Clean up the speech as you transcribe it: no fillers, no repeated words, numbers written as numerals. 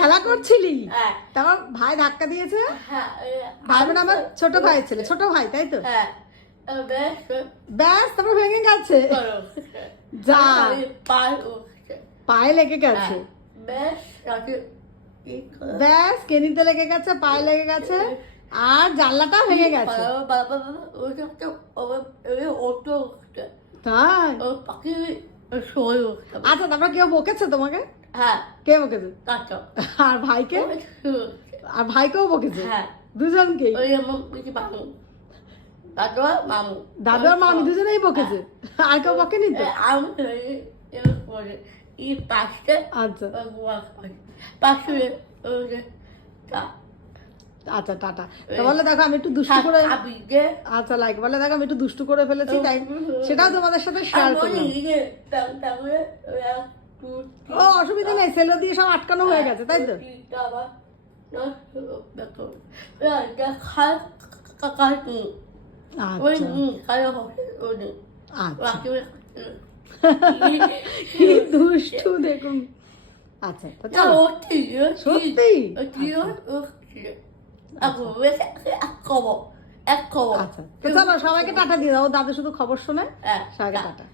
খেলা করছিলি? তারপর ভাই ধাক্কা দিয়েছে। ভাই মানে আমার ছোট ভাই ছিল, ছোট ভাই, তাই তো? ব্যাস, তারপর ভেঙে গেছে। যা, পায়ে লেগে গেছে। ব্যাস, কেনিতে লেগে গেছে, পায়ে লেগে গেছে, আর জানলাটা ভেঙে গেছে। তাই? আচ্ছা, তারপর কেউ বকেছে তোমাকে? কে বকেছে? আর ভাইকে? আর ভাইকেও বকেছে? দুজনকেই? দাদু আর মামি দুজনেই বকেছে? আর কেউ বকেনি তো? আচ্ছা আচ্ছা, টাটা। তো বলে দেখো আমি একটু দুষ্টু করে, আচ্ছা লাইক বলে দেখো আমি একটু দুষ্টু করে ফেলেছি, তাই সেটাও তোমাদের সাথে শেয়ার করলাম। ও অসুবিধা নেই, সেলো দিয়ে সব আটকানো হয়ে গেছে, তাই তো? কি দুষ্টু দেখুন। আচ্ছা সত্যি? আচ্ছা, তো চলো সবাইকে টাটা দিয়ে দাও, দাদু শুধু খবর শোনে। সবাইকে টাটা।